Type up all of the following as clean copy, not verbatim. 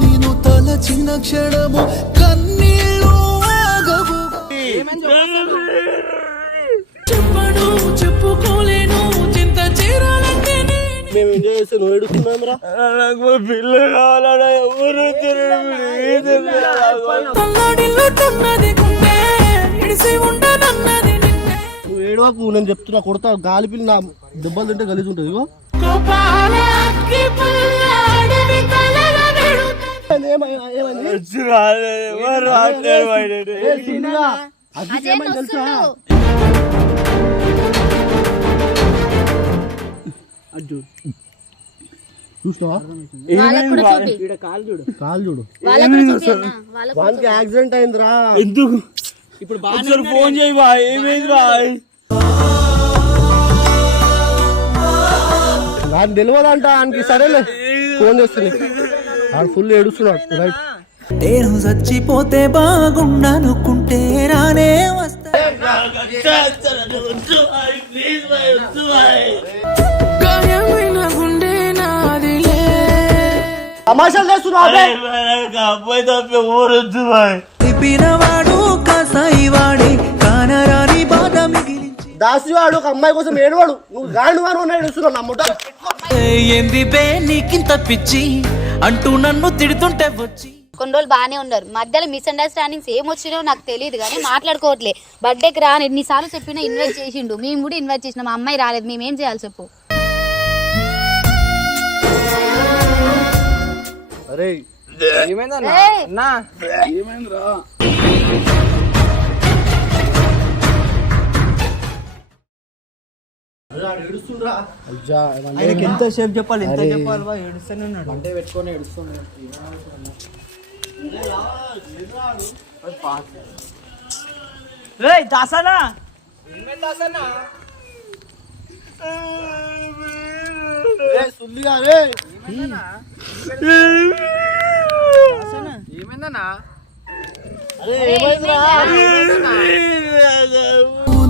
నేను తలచిన క్షణము కన్నీళ్ళు ఆగవు. చెప్పను చెప్పుకోలేను చింత చేరాలంటే మేము ఎంజాయ్ చేస్తే నువ్వు ఏడుస్తున్నాం రా. నాకు పిల్ల కావాలన్నా ఎవరు నువ్వు ఏడవకు, నేను చెప్తున్నా కొడతా. గాలి పిల్ల నా దెబ్బలు తింటే గలీజ్ ఉంటుంది. ఇగో తెలుసా చూసినావా కాలు చూడు వానికి యాక్సిడెంట్ అయిందిరా. ఎందుకు ఇప్పుడు ఫోన్ చేయి బాయ్, ఏమైంది బాయ్? నాకు తెలియదంట ఆయనకి. సరేలే ఫోన్ చేస్తుంది. ఆడు ఫుల్ ఏడుస్తున్నాడు. రైట్ నేను చచ్చిపోతే బాగుండనుకుంటే రానే వస్తా. గాయమైన గుండె నాదిలే తమాషాలు చేస్తున్నాడు. తిప్పినవాడు కసాయి వాడే కానరాని బాధ మిగిలించి దాసివాడు ఒక అమ్మాయి కోసం ఏడవాడు. నువ్వు గాండు వారు ఏడుస్తున్నావు. నమ్ముట ఏంది బే నీకింత పిచ్చి అంటూ నన్ను తిడుతుంటే వచ్చి. కొన్ని రోజులు బాగానే ఉన్నారు, మధ్యలో మిస్అండర్స్టాండింగ్స్ ఏం వచ్చినాయో నాకు తెలియదు కానీ మాట్లాడుకోవట్లే. బర్త్డేకి రాని ఎన్నిసార్లు చెప్పినా ఇన్వైట్ చేసిండు, మేము కూడా ఇన్వైట్ చేసినాం. మా అమ్మాయి రాలేదు, మేమేం చేయాలి చెప్పు? అరే ఎంతసేపు చెప్పాలి, ఎంత చెప్పాలి? ఏడుస్తూనే ఉన్నాడు, అంటే పెట్టుకొని ఏడుస్తున్నాడు. దాసనా ఏమైందన్నా?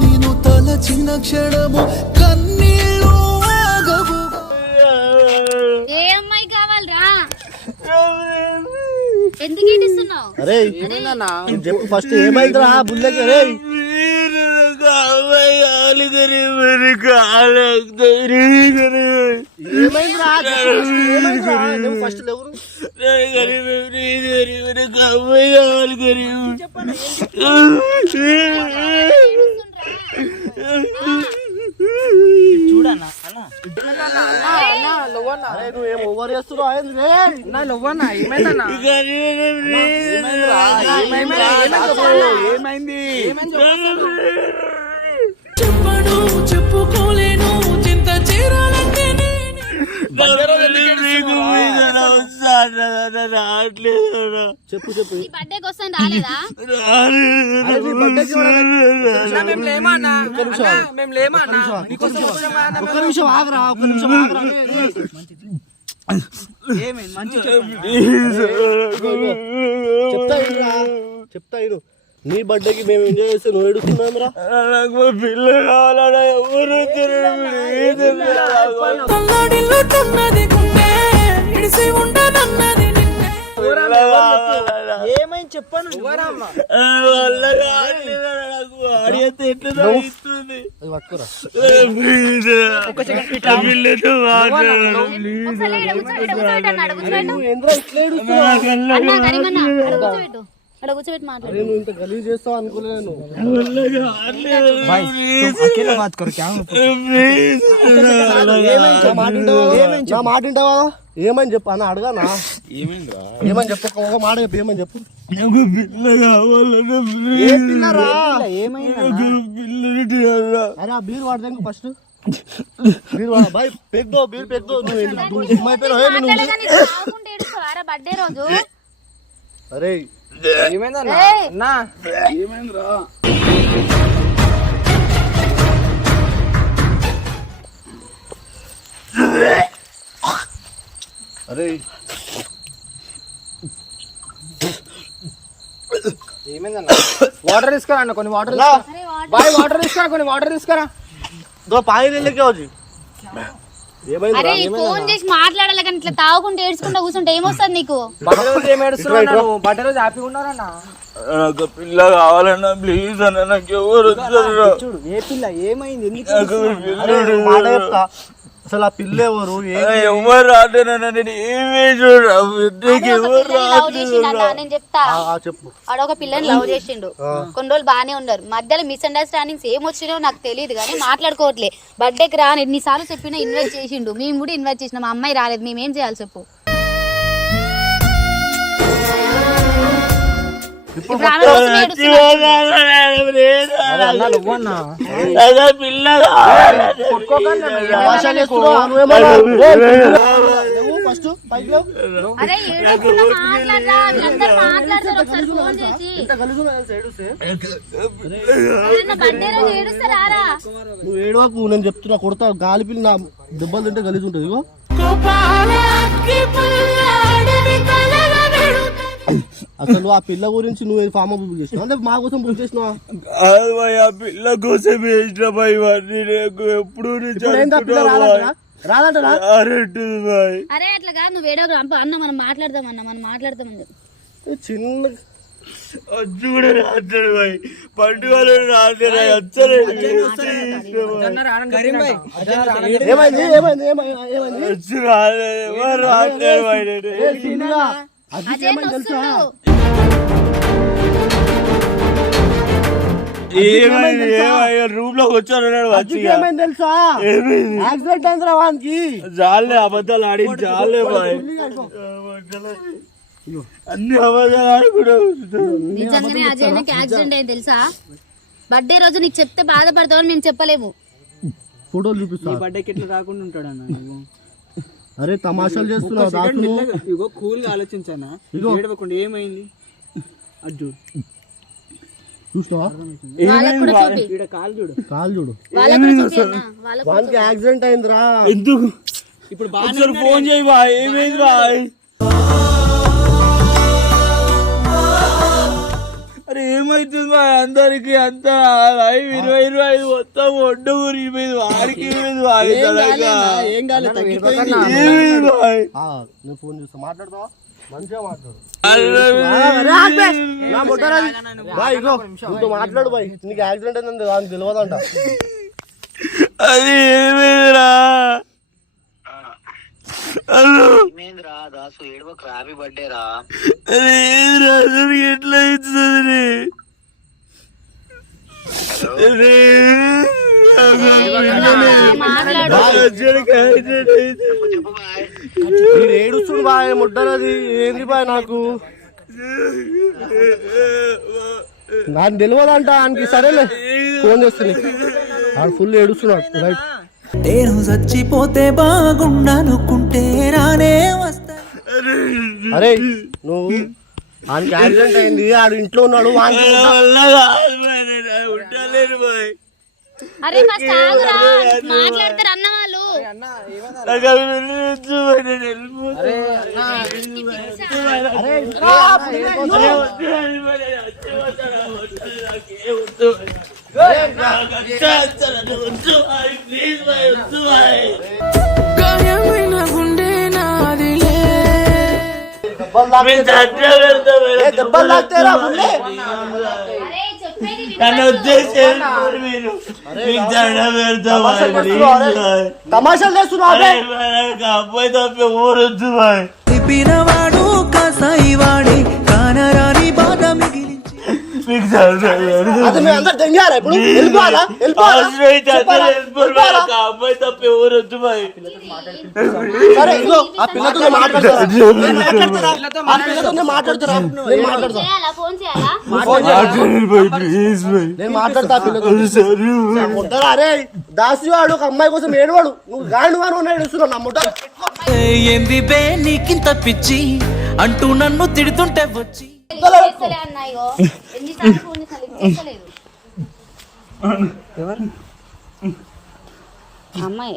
నేను తలచిన క్షణము కన్నీళ్ళు ఆగవు. ఏ అమ్మాయి కావాలరా? ఎందుకు ఏడుస్తున్నావు? అరే చెప్పు ఫస్ట్ ఏమైందిరా బుల్లకి? అరే ఫస్ట్ ఎవరు చూడన్నా నువ్వేం ఓవర్ చేస్తున్నావు? ఏమైంది? చెప్పను చెప్పుకోలేను చింత చేరాలంటే చెప్పు చెప్పు. బర్త్డేకి వస్తాను రాలేదా? ఒక్క నిమిషం ఆగరా, ఒక్క నిమిషం ఆగరా. చెప్తా ఇరు. నీ బర్త్డేకి మేము ఎంజాయ్ చేస్తే నువ్వు ఏడుస్తున్నాం రా. నాకు పిల్ల కావాలన్నా ఎవరు ఏమైంది చెప్పను. కూర్చోబెట్టి మాట్లాడు. ఇంత గలీజ్ చేస్తావు అనుకోలేను. మాట వింటావా? ఏమని చెప్పు అన్న, అడగానా? ఏమని చెప్పు, ఒక మాట చెప్పు. ఏమని చెప్పు. అరే ఆ బీర్ వాడదాం ఫస్ట్. బీర్ వాడ బాయ్, పెద్దో బీర్ పెద్దో. బర్త్డే రోజు అరే ఏమైందన్నా? ఏమైందిరా? అరే ఏమైందన్నా? వాటర్ తీసుకురా అన్న, కొన్ని వాటర్ బాయ్. వాటర్ తీసుకురా, కొన్ని వాటర్ తీసుకురా. दो पानी ले लेके आओ जी. అరే ఫోన్ చేసి మాట్లాడాలి కానీ ఇట్లా తాగుకుంటే ఏడ్చుకుంటా కూర్చుంటే ఏమొస్తుంది నీకు? బర్త్డే రోజు హ్యాపీగా ఉన్నారన్నా. నాకు పిల్ల కావాలన్నా ప్లీజ్ అన్న, నాకు ఎవరు చూడు ఏ పిల్ల ఏమైంది? ఎందుకు అసలు ఆ పిల్ల ఎవరు? ఎవరు రాలేనన్నా, నేను ఏమీ చూడు లవ్ చేసిండు అన్న, నేను చెప్తా. చెప్పు. ఆడొక పిల్లని లవ్ చేసిండు, కొన్ని రోజులు బాగానే ఉన్నారు, మధ్యలో మిస్అండర్స్టాండింగ్స్ ఏమొచ్చినాయో నాకు తెలియదు కానీ మాట్లాడుకోవట్లే. బర్త్డేకి రాని ఎన్నిసార్లు చెప్పినా ఇన్వైట్ చేసిండు, మేము కూడా ఇన్వైట్ చేసినాం, మా అమ్మాయి రాలేదు, మేము ఏం చేయాలి చెప్పు? ఇప్పుడు ఆమె కోసం అరే ఏడవకుండా మాట్లాడరా, వీళ్ళందరూ మాట్లాడతారు, ఒకసారి ఫోన్ చేసి. బర్త్డే రోజు ఏడుస్తారా? నువ్వు ఏడవకు, నేను చెప్తున్నా, కొడతా. గాలి పిల్ల నా దెబ్బలు తింటే గలీజ్ ఉంటుంది. ఇగో అసలు ఆ పిల్ల గురించి నువ్వు ఫామ్ అప్ బుక్ చేసినావు అంటే మా కోసం బుక్ చేసినావా? ఆ పిల్ల కోసం వేసిన బాయ్, ఎప్పుడు రాదంటరా? అరే అట్లా కాదు, నువ్వు ఏడవ అన్న, మనం మాట్లాడదామని చిన్న వచ్చి కూడా రాస్తాడు బాయ్, పండుగలు రాస్తాడు. ఏమైంది? వచ్చి రాస్తాడు బాయ్. తెలుసా? ఏమైంది? రూమ్ లోకి వచ్చారు ఏమైంది తెలుసా? యాక్సిడెంట్ అయిందిరా వానికి. జాలే అబద్ధాలు ఆడి, జాలే బాయ్, అన్ని అబద్ధాలు ఆడుకుంటా. నిజంగానే అజయ్ యాక్సిడెంట్ అయింది తెలుసా? బర్త్డే రోజు నీకు చెప్తే బాధపడతావని మేము చెప్పలేము. ఫోటోలు చూపిస్తా. బర్త్డేకి ఎట్లా రాకుండా ఉంటాడు అన్న? అరే తమాషాలు చేస్తున్నావు. ఇగో కూల్ గా ఆలోచించానా, ఏడవకుండా ఏమైంది? అర్జున్ చూసినావా? కాలు చూడు. వానికి యాక్సిడెంట్ అయిందిరా. ఎందుకు? ఇప్పుడు ఫోన్ చేయి బాయ్, ఏమైంది బాయ్? అరే ఏమైతుంది బాయ్? అందరికి అంతా 20-25 మొత్తం ఒడ్డు ఊరిపోయింది, వాడికి ఏమైంది బాయ్? ఏం బాయ్? నేను ఫోన్ చేస్తా, మాట్లాడతావా? మంచిగా మాట్లాడు. మాట్లాడు బాయ్, నీకు యాక్సిడెంట్ అయింది దానికి తెలియదంట. అది ఏమైందిరా? దాసు ఏడువకు, హ్యాపీ బర్త్డే రా. ఎట్లా అవుతుంది? ఏడుస్తుడు బాయ్, ముడ్డరది ఏంది బాయ్? నాకు తెలియదంట ఆయనకి. సరేలే ఫోన్ చేస్తుంది, ఆడు ఫుల్ ఏడుస్తున్నాడు. రైట్, నేను చచ్చిపోతే బాగుండనుకుంటే రానే వస్తా. అరే నువ్వు ఆయనకి యాక్సిడెంట్ అయింది, ఆడు ఇంట్లో ఉన్నాడు. ఉండలేరు బాయ్. అరే ఫస్ట్ ఆగురా, మాట్లాడతారు అన్న వాళ్ళు. దెబ్బలు తాకుతారా? తమాషాలు చేస్తున్నావు. అబ్బాయి తప్ప ఊరొద్దు బాయ్. పినవాడు కసాయి వాడి కానరాని బాధ మిగిలించి అబ్బాయి తప్ప ఊరొద్దు బాయ్. మాట్లాడుతున్నా, అరే దాసి వాడు ఒక అమ్మాయి కోసం ఏడవాడు, నువ్వు గాండు అని ఏడుస్తున్నావు. నా ముట్ట ఏంది బే నీకింత పిచ్చి అంటూ నన్ను తిడుతుంటే వచ్చి అమ్మాయి